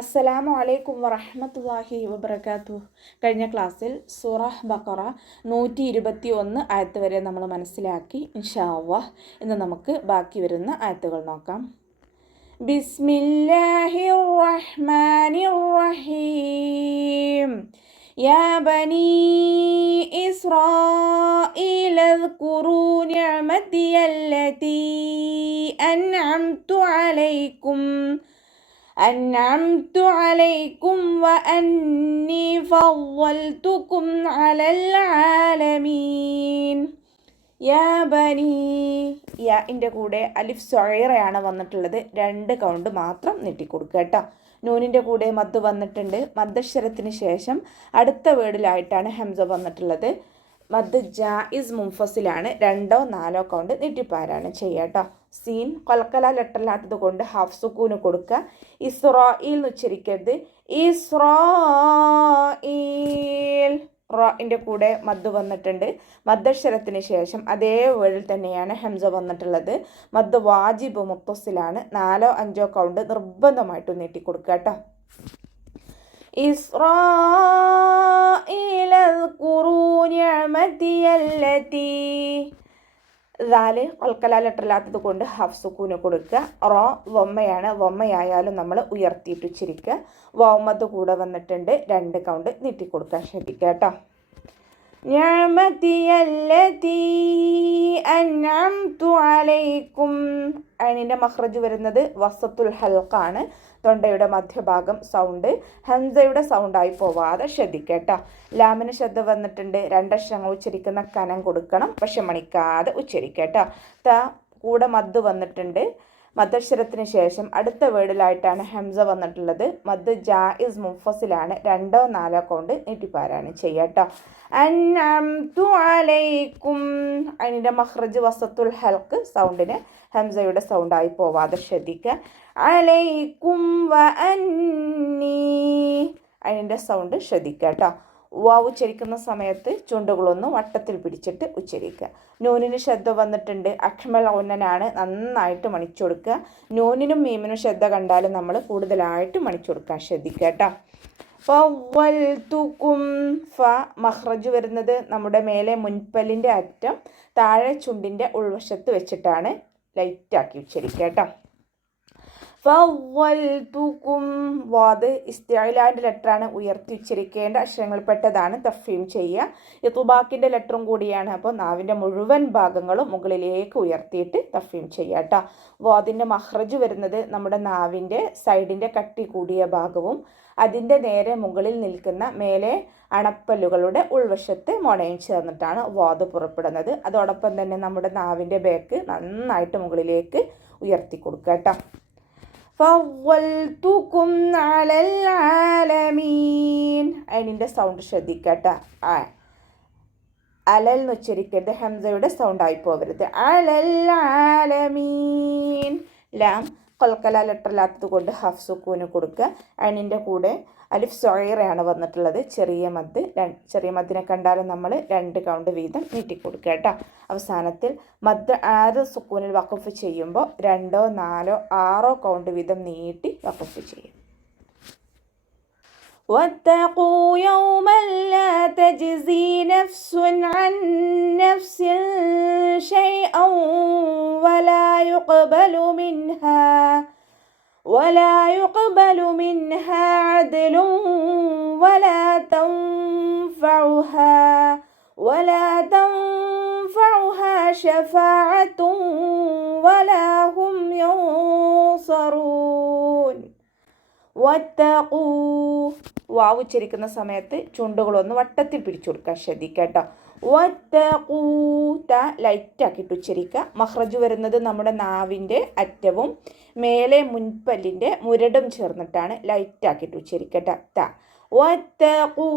അസ്സലാമു അലൈക്കും വറഹ്മത്തുള്ളാഹി വബറകാതുഹു. കഴിഞ്ഞ ക്ലാസ്സിൽ സൂറ ബഖറ 121 ആയത്ത് വരെ നമ്മൾ മനസ്സിലാക്കി. ഇൻഷാ അല്ലാഹ് ഇന്ന് നമുക്ക് ബാക്കി വരുന്ന ആയത്തുകൾ നോക്കാം. ബിസ്മില്ലാഹിർ റഹ്മാനിർ റഹീം. യാ ബനീ ഇസ്രായീല ഉദ്കുറൂ നിഅമതിയല്ലതീ أنعمت عليكم وأني فضلتكم على العالمين. യാ ബനി, യാൻ്റെ കൂടെ അലിഫ് സ്വൈറയാണ് വന്നിട്ടുള്ളത്. 2 കൗണ്ട് മാത്രം നീട്ടിക്കൊടുക്കുക കേട്ടോ. നൂനിൻ്റെ കൂടെ മദ് വന്നിട്ടുണ്ട്. മദ്ദക്ഷരത്തിന് ശേഷം അടുത്ത വേർഡിലായിട്ടാണ് ഹംസ വന്നിട്ടുള്ളത്. മദ് ജായിസ് മുൻഫസിലാണ്. 2 or 4 കൗണ്ട് നീട്ടിപ്പാരാണ് ചെയ്യുക കേട്ടോ. സീൻ കൊൽക്കല ലെറ്ററിലാത്തത് കൊണ്ട് ഹാഫ് സുക്കൂന് കൊടുക്കുക. ഇസ്രായിൽ എന്ന് ഉച്ചരിക്കരുത്. ഇസ്രായിൽ. റോൻ്റെ കൂടെ മദ് വന്നിട്ടുണ്ട്. മദ്ദക്ഷരത്തിന് ശേഷം അതേ വേർഡിൽ തന്നെയാണ് ഹംസ വന്നിട്ടുള്ളത്. മദ് വാജിബ് മുത്തസിലാണ്. 4 or 5 കൗണ്ട് നിർബന്ധമായിട്ട് നീട്ടിക്കൊടുക്കുക കേട്ടോ. ഇസ്രായീല ഉദ്കുറൂ നിഅമതിയല്ലതീ. ദാല് കൊൽക്കല ലെറ്ററിലാത്തത് കൊണ്ട് ഹാഫ് സുക്കൂന് കൊടുക്കുക. റോ വമ്മയാണ്. വമ്മയായാലും നമ്മൾ ഉയർത്തിയിട്ട് ഉച്ചരിക്കുക. വൗമത് കൂടെ വന്നിട്ടുണ്ട്. 2 കൗണ്ട് നീട്ടിക്കൊടുക്കാൻ ശ്രദ്ധിക്കുക കേട്ടോ. നിഅമതിയല്ലതീ അൻഅംതു അലൈക്കും. അതിൻ്റെ മഖ്റജ് വരുന്നത് വസത്തുൽ ഹൽഖാണ്. തൊണ്ടയുടെ മധ്യഭാഗം സൗണ്ട് ഹംസയുടെ സൗണ്ടായി പോവാതെ ശ്രദ്ധിക്കുക കേട്ടോ. ലാമിന് ശ്രദ്ധ വന്നിട്ടുണ്ട്. 2 അക്ഷരങ്ങൾ ഉച്ചരിക്കുന്ന കനം കൊടുക്കണം, പക്ഷെ മണിക്കാതെ ഉച്ചരിക്കുക കേട്ടോ. ത കൂടെ മദ് വന്നിട്ടുണ്ട്. മദ്ദക്ഷരത്തിന് ശേഷം അടുത്ത വേർഡിലായിട്ടാണ് ഹംസ വന്നിട്ടുള്ളത്. മദ് ജായിസ് മുൻഫസിലാണ്. 2 or 4 കൗണ്ട് നീട്ടിപ്പാരാണ് ചെയ്യുക കേട്ടോ. അൻഅംതു അലൈക്കും. അതിൻ്റെ മഖ്റജ് വസത്തുൽ ഹൽക്ക് സൗണ്ടിന് ഹംസയുടെ സൗണ്ടായി പോവാതെ ശ്രദ്ധിക്കുക. അലൈക്കും വ അന്നീ. അതിൻ്റെ സൗണ്ട് ശ്രദ്ധിക്കുക കേട്ടോ. വാവ് ഉച്ചരിക്കുന്ന സമയത്ത് ചുണ്ടുകളൊന്ന് വട്ടത്തിൽ പിടിച്ചിട്ട് ഉച്ചരിക്കുക. നൂനിന് ശ്രദ്ധ വന്നിട്ടുണ്ട്. അക്മൽ ഔന്നനാണ്. നന്നായിട്ട് മണിച്ചു കൊടുക്കുക. നൂനിനും മീമിനും ശ്രദ്ധ കണ്ടാലും നമ്മൾ കൂടുതലായിട്ട് മണിച്ചു കൊടുക്കാൻ ശ്രദ്ധിക്കുക കേട്ടോ. ഫവ്വൽതുകും. ഫ മഖ്റജ് വരുന്നത് നമ്മുടെ മേലെ മുൻപല്ലിൻ്റെ അറ്റം താഴെ ചുണ്ടിൻ്റെ ഉൾവശത്ത് വെച്ചിട്ടാണ് ലൈറ്റാക്കി ഉച്ചരിക്കുക കേട്ടോ. ഫവ്വൽതുകും. വാദ് ഇസ്തിഅലാൻ്റെ ലെറ്ററാണ്. ഉയർത്തി ഉച്ചരിക്കേണ്ട അക്ഷരങ്ങളിൽപ്പെട്ടതാണ്. തഫ്ഹീം ചെയ്യുക. ഇത്ബാക്കിൻ്റെ ലെറ്ററും കൂടിയാണ്. അപ്പോൾ നാവിൻ്റെ മുഴുവൻ ഭാഗങ്ങളും മുകളിലേക്ക് ഉയർത്തിയിട്ട് തഫ്ഹീം ചെയ്യുക കേട്ടോ. വാദിൻ്റെ മഖ്റജ് വരുന്നത് നമ്മുടെ നാവിൻ്റെ സൈഡിൻ്റെ കട്ടി കൂടിയ ഭാഗവും അതിൻ്റെ നേരെ മുകളിൽ നിൽക്കുന്ന മേലെ അണപ്പല്ലുകളുടെ ഉൾവശത്ത് മൊണയും ചേർന്നിട്ടാണ് വാദ് പുറപ്പെടുന്നത്. അതോടൊപ്പം തന്നെ നമ്മുടെ നാവിൻ്റെ ബാക്ക് നന്നായിട്ട് മുകളിലേക്ക് ഉയർത്തി കൊടുക്കുക കേട്ടോ. ഫവ്വൽതുകും അലൽ ആലമീൻ. അതിൻ്റെ സൗണ്ട് ശ്രദ്ധിക്കട്ടെ. അലൽ എന്ന് ഉച്ചരിക്കരുത്. ഹംസയുടെ സൗണ്ടായി പോകരുത്. അലൽ ആലമീൻ. ലാം കൊൽക്കല ലെറ്ററിലാത്തത് കൊണ്ട് ഹാഫ് സുക്കൂന് കൊടുക്കുക. അതിൻ്റെ കൂടെ അലിഫ് സ്വൈറയാണ് വന്നിട്ടുള്ളത്. ചെറിയ മദ്ദിനെ കണ്ടാലും നമ്മൾ 2 കൗണ്ട് വീതം നീട്ടിക്കൊടുക്കുക കേട്ടോ. അവസാനത്തിൽ മദ് 6 സുക്കൂനിൽ വഖഫ് ചെയ്യുമ്പോൾ 2 or 4 or 6 കൗണ്ട് വീതം നീട്ടി വഖഫ് ചെയ്യും. واتقوا يوما لا تجزي نفس عن نفس شيئا ولا يقبل منها عدل ولا تنفعها شفاعة ولا هم ينصرون. വത്തഖൂ. വാവ് ഉച്ചരിക്കുന്ന സമയത്ത് ചുണ്ടുകളൊന്ന് വട്ടത്തിൽ പിടിച്ചു കൊടുക്കാൻ ശ്രദ്ധിക്കുക കേട്ടോ. വത്തഖൂ. ത ലൈറ്റാക്കിയിട്ട് ഉച്ചരിക്കുക. മഖ്റജ് വരുന്നത് നമ്മുടെ നാവിൻ്റെ അറ്റവും മേലെ മുൻപല്ലിൻ്റെ മുരടും ചേർന്നിട്ടാണ് ലൈറ്റാക്കിയിട്ട് ഉച്ചരിക്കട്ടെ. ത വത്തഖൂ.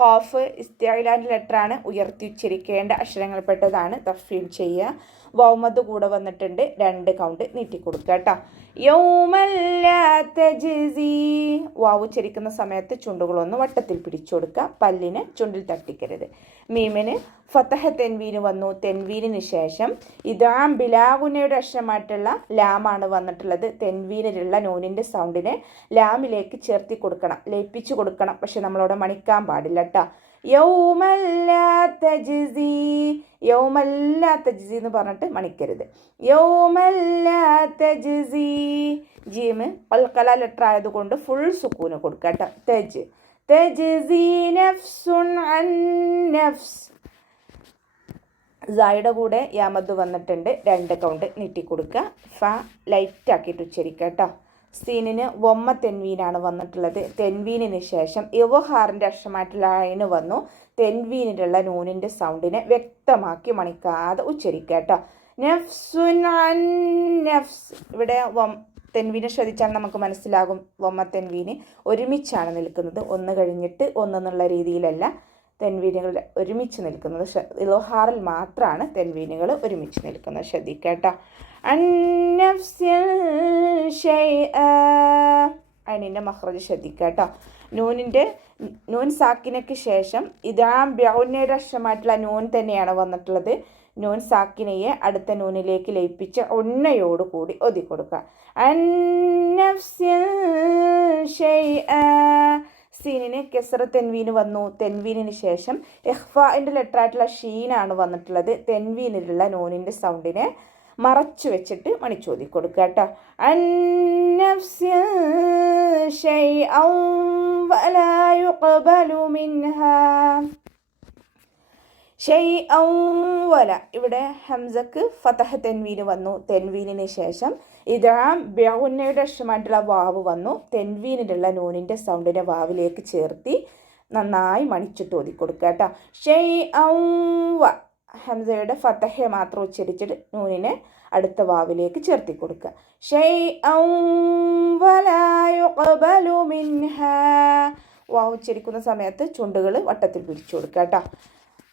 ഖാഫ് ഇസ്തിഅലാൻ്റെ ലെറ്ററാണ്. ഉയർത്തി ഉച്ചരിക്കേണ്ട അക്ഷരങ്ങളിൽപ്പെട്ടതാണ്. തഫ്ഹീം ചെയ്യുക. വൗമദ് കൂടെ വന്നിട്ടുണ്ട്. 2 കൗണ്ട് നീട്ടിക്കൊടുക്കുക കേട്ടോ. യൗമല്ലാ തജ്സി. വാവ് ഉച്ചരിക്കുന്ന സമയത്ത് ചുണ്ടുകളൊന്ന് വട്ടത്തിൽ പിടിച്ചു കൊടുക്കുക, പല്ലിന് ചുണ്ടിൽ തട്ടിക്കരുത്. മീമിന് ഫതഹ തെൻവീന് വന്നു. തെൻവീനിന് ശേഷം ഇദാം ബിലാഗുനയുടെ അക്ഷരമായിട്ടുള്ള ലാമാണ് വന്നിട്ടുള്ളത്. തെൻവീനിലുള്ള നൂനിൻ്റെ സൗണ്ടിനെ ലാമിലേക്ക് ചേർത്തി കൊടുക്കണം, ലയിപ്പിച്ചു കൊടുക്കണം. പക്ഷെ നമ്മളവിടെ മണിക്കാൻ പാടില്ല കേട്ടോ. യൗമല്ലാ തജ്സി, യൗമല്ലാ തജ്സി എന്ന് പറഞ്ഞിട്ട് മണിക്കരുത്. യൗമല്ലാ തജ്സി. ജീമ് ഖൽഖല ലെറ്റർ ആയതുകൊണ്ട് ഫുൾ സുക്കൂന് കൊടുക്കുക കേട്ടോ. തജ്സി നഫ്സുൻ അൻ നഫ്സ്. സായുടെ കൂടെ യാമദ് വന്നിട്ടുണ്ട്, 2 കൗണ്ട് നീട്ടിക്കൊടുക്കുക. ഫ ലൈറ്റ് ആക്കിയിട്ട് ഉച്ചരിക്കുക കേട്ടോ. സീനിന് വൊമ്മ തെൻവീനാണ് വന്നിട്ടുള്ളത്. തെൻവീനിന് ശേഷം ഇവഹാറിൻ്റെ അക്ഷരമായിട്ടുള്ള അയിന് വന്നു. തെൻവീനിലുള്ള നൂനിൻ്റെ സൗണ്ടിനെ വ്യക്തമാക്കി മണിക്കാതെ ഉച്ചരിക്കുക കേട്ടോ. നഫ്സുൻ അൻ നഫ്സ്. ഇവിടെ തെൻവീനെ ശ്രദ്ധിച്ചാൽ നമുക്ക് മനസ്സിലാകും. വൊമ്മ തെൻവീന് ഒരുമിച്ചാണ് നിൽക്കുന്നത്, ഒന്ന് കഴിഞ്ഞിട്ട് ഒന്നെന്നുള്ള രീതിയിലല്ല തെൻവീനുകൾ ഒരുമിച്ച് നിൽക്കുന്നത്. ഇലോഹാറിൽ മാത്രമാണ് തെൻവീനുകൾ ഒരുമിച്ച് നിൽക്കുന്നത്. ശ്രദ്ധിക്കട്ടോ. അതിൻ്റെ മഖ്റജ് ശ്രദ്ധിക്കട്ടോ. നൂൻ സാക്കിനയ്ക്ക് ശേഷം ഇദാം ബൗനയുടെ അക്ഷരമായിട്ടുള്ള നൂൻ തന്നെയാണ് വന്നിട്ടുള്ളത്. നൂൻ സാക്കിനയെ അടുത്ത നൂനിലേക്ക് ലയിപ്പിച്ച് ഉണ്ണയോടുകൂടി ഒതി കൊടുക്കുക. സീനിന് കെസറ തെൻവീന് വന്നു. തെൻവീനിന് ശേഷം ഇഖ്ഫാഇൻ്റെ ലെറ്റർ ആയിട്ടുള്ള ഷീനാണ് വന്നിട്ടുള്ളത്. തെൻവീനിലുള്ള നൂനിൻ്റെ സൗണ്ടിനെ മറച്ചു വെച്ചിട്ട് മണിച്ചോതി കൊടുക്കുക കേട്ടോ. ഇവിടെ ഹംസക്ക് ഫതഹ തെൻവീന് വന്നു. തെൻവീനിന് ശേഷം ഇദാം ബൗനയുടെ അക്ഷരമായിട്ടുള്ള വാവ് വന്നു. തെൻവീനിലുള്ള നൂനിൻ്റെ സൗണ്ടിനെ വാവിലേക്ക് ചേർത്തി നന്നായി മണിച്ചിട്ട് ഓതി കൊടുക്കുക കേട്ടോ. ഹംസയുടെ ഫതഹ മാത്രം ഉച്ചരിച്ചിട്ട് നൂനിനെ അടുത്ത വാവിലേക്ക് ചേർത്തി കൊടുക്കുക. വാവ് ഉച്ചരിക്കുന്ന സമയത്ത് ചുണ്ടുകൾ വട്ടത്തിൽ പിടിച്ചു കൊടുക്കുക കേട്ടോ.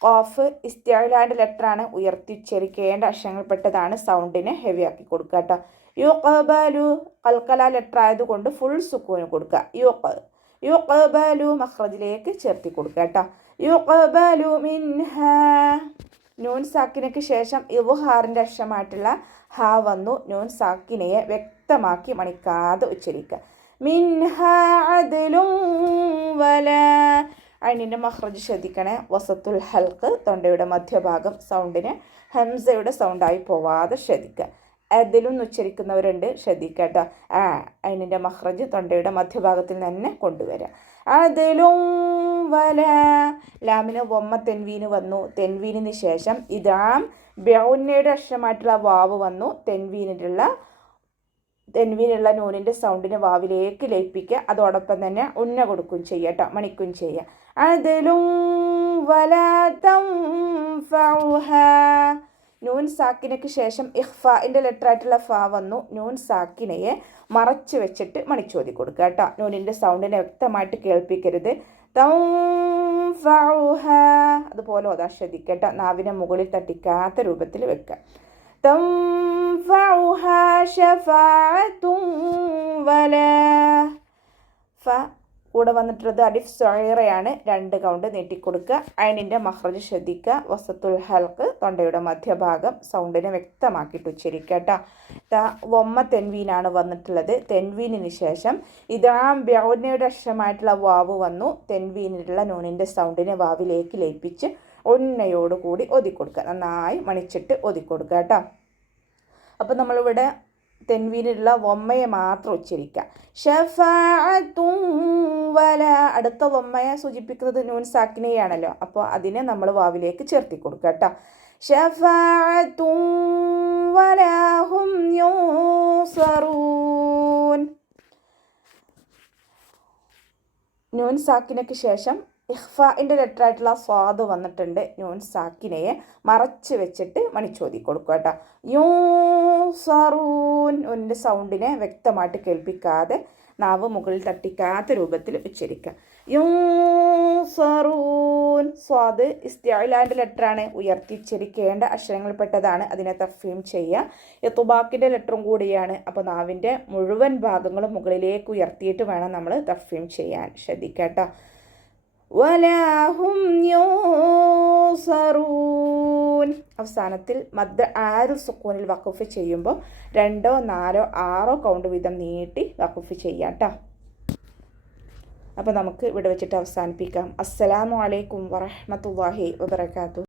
ഖാഫ് ഇസ്തിഅലാൻ്റെ ലെറ്ററാണ്, ഉയർത്തി ഉച്ചരിക്കേണ്ട അക്ഷരങ്ങൾപ്പെട്ടതാണ്. സൗണ്ടിനെ ഹെവി ആക്കി കൊടുക്കുക കേട്ടോ. യുഖബലു ഖൽഖല ലെറ്റർ ആയതുകൊണ്ട് ഫുൾ സുക്കൂന് കൊടുക്കുക. യുഖബലു മഖ്റജിലേക്ക് ചേർത്തി കൊടുക്കുക കേട്ടോ. യുഖബലു മിൻഹാ. നൂൻ സാക്കിനയ്ക്ക് ശേഷം ഇവ്ഹാറിൻ്റെ അക്ഷരമായിട്ടുള്ള ഹ വന്നു. നൂൻ സാക്കിനയെ വ്യക്തമാക്കി മണിക്കാതെ ഉച്ചരിക്കുക. മിൻഹാ അദ്ലും വലാ. അതിൻ്റെ മഖ്റജ് ശ്രദ്ധിക്കണേ. വസത്തുൽ ഹൽക്ക്, തൊണ്ടയുടെ മധ്യഭാഗം സൗണ്ടിന് ഹംസയുടെ സൗണ്ടായി പോവാതെ ശ്രദ്ധിക്കുക. അതിലും ഉച്ചരിക്കുന്നവരുണ്ട്, ശ്രദ്ധിക്കുക കേട്ടോ. അതിൻ്റെ മഖ്റജ് തൊണ്ടയുടെ മധ്യഭാഗത്തിൽ തന്നെ കൊണ്ടുവരാം. അതിലും വല. ലാമിന് വൊമ്മ തെൻവീന് വന്നു. തെൻവീനിന് ശേഷം ഇദാം ബൗനയുടെ അക്ഷരമായിട്ടുള്ള വാവ് വന്നു. തെൻവീനുള്ള നൂനിൻ്റെ സൗണ്ടിനെ വാവിലേക്ക് ലയിപ്പിക്കുക. അതോടൊപ്പം തന്നെ ഉന്ന കൊടുക്കുകയും ചെയ്യുക കേട്ടോ, മണിക്കുകയും ചെയ്യുക. അതിലും വലാതം നൂൻ സാക്കിനയ്ക്ക് ശേഷം ഇഖ്ഫാഇൻ്റെ ലെറ്റർ ആയിട്ടുള്ള ഫ വന്നു. നൂൻ സാക്കിനയെ മറച്ചു വെച്ചിട്ട് മണിച്ചോതി കൊടുക്കുക കേട്ടോ. നൂനിൻ്റെ സൗണ്ടിനെ വ്യക്തമായിട്ട് കേൾപ്പിക്കരുത്. അതുപോലെ ഓതാ ശ്രദ്ധിക്കട്ടോ. നാവിനെ മുകളിൽ തട്ടിക്കാത്ത രൂപത്തിൽ വെക്കുക. കൂടെ വന്നിട്ടുള്ളത് അലിഫ് സൊയറയാണ്. 2 കൗണ്ട് നീട്ടിക്കൊടുക്കുക. അയിനിൻ്റെ മഖ്റജ് ശ്രദ്ധിക്കുക. വസത്തുൽ ഹൽക്ക്, തൊണ്ടയുടെ മധ്യഭാഗം സൗണ്ടിനെ വ്യക്തമാക്കിയിട്ട് ഉച്ചരിക്കുക കേട്ടോ. വൊമ്മ തെൻവീനാണ് വന്നിട്ടുള്ളത്. തെൻവീനിന് ശേഷം ഇദാം ബൗനയുടെ അക്ഷരമായിട്ടുള്ള വാവ് വന്നു. തെൻവീനിലുള്ള നൂനിൻ്റെ സൗണ്ടിനെ വാവിലേക്ക് ലയിപ്പിച്ച് ഉണ്ണയോടുകൂടി ഒതിക്കൊടുക്കുക. നന്നായി മണിച്ചിട്ട് ഒതിക്കൊടുക്കുക കേട്ടോ. അപ്പോൾ നമ്മളിവിടെ തെൻവീനിലുള്ള വൊമ്മയെ മാത്രം ഉച്ചരിക്കുക. ഷഫാഅത്തും വല. അടുത്ത വൊമ്മയെ സൂചിപ്പിക്കുന്നത് നൂൻ സാക്കിനെയാണല്ലോ, അപ്പോൾ അതിനെ നമ്മൾ വാവിലേക്ക് ചേർത്തി കൊടുക്കുക കേട്ടോ. ഷഫാഅത്തും വലഹും യുൻസറൂൻ. നൂൻ സാക്കിനയ്ക്ക് ശേഷം ഇഖ്ഫാഇൻ്റെ ലെറ്റർ ആയിട്ടുള്ള സ്വാദ് വന്നിട്ടുണ്ട്. നൂൻ സാക്കിനയെ മറച്ച് വെച്ചിട്ട് മണിച്ചോതി കൊടുക്കുക കേട്ടോ. യൂസറൂൻ. നൂനിൻ്റെ സൗണ്ടിനെ വ്യക്തമായിട്ട് കേൾപ്പിക്കാതെ നാവ് മുകളിൽ തട്ടിക്കാത്ത രൂപത്തിൽ ഉച്ചരിക്കുക. യൂസറൂൻ. സ്വാദ് ഇസ്തിഅലാൻ്റെ ലെറ്ററാണ്, ഉയർത്തിച്ചരിക്കേണ്ട അക്ഷരങ്ങളിൽപ്പെട്ടതാണ്. അതിനെ തഫ്ഹീം ചെയ്യുക. ഇത്ബാക്കിൻ്റെ ലെറ്ററും കൂടിയാണ്. അപ്പോൾ നാവിൻ്റെ മുഴുവൻ ഭാഗങ്ങളും മുകളിലേക്ക് ഉയർത്തിയിട്ട് വേണം നമ്മൾ തഫ്ഹീം ചെയ്യാൻ. ശ്രദ്ധിക്കട്ടോ. വലാഹും യൂസറൂൻ. അവസാനത്തിൽ മദ് ആരു സുക്കൂനിൽ വഖഫ് ചെയ്യുമ്പോൾ 2, 4, 6 കൗണ്ട് വീതം നീട്ടി വഖഫ് ചെയ്യാം കേട്ടോ. അപ്പോൾ നമുക്ക് ഇവിടെ വെച്ചിട്ട് അവസാനിപ്പിക്കാം. അസ്സലാമു അലൈക്കും വറഹ്മത്തുള്ളാഹി വബറകാതുഹു.